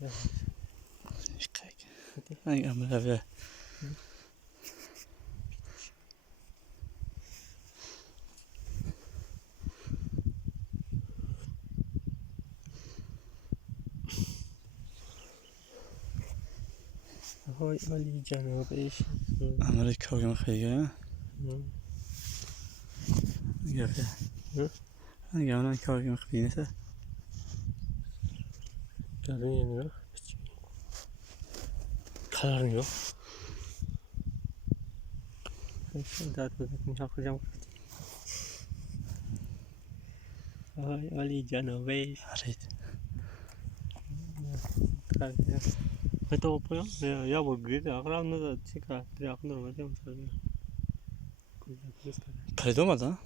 ده. Hangi amına be? های عالی جنابش. Amerika hocam خیلی. Gel. Hangi amına hocam خیلی نه. Görünüyor mu? Kararıyor. Şimdi daha da yapacağım. های عالی جنابش. Araydı. Это опыт. Я вот говорю, а главное это чека. Для окна вроде он сказал. Kayıt olmadı ha?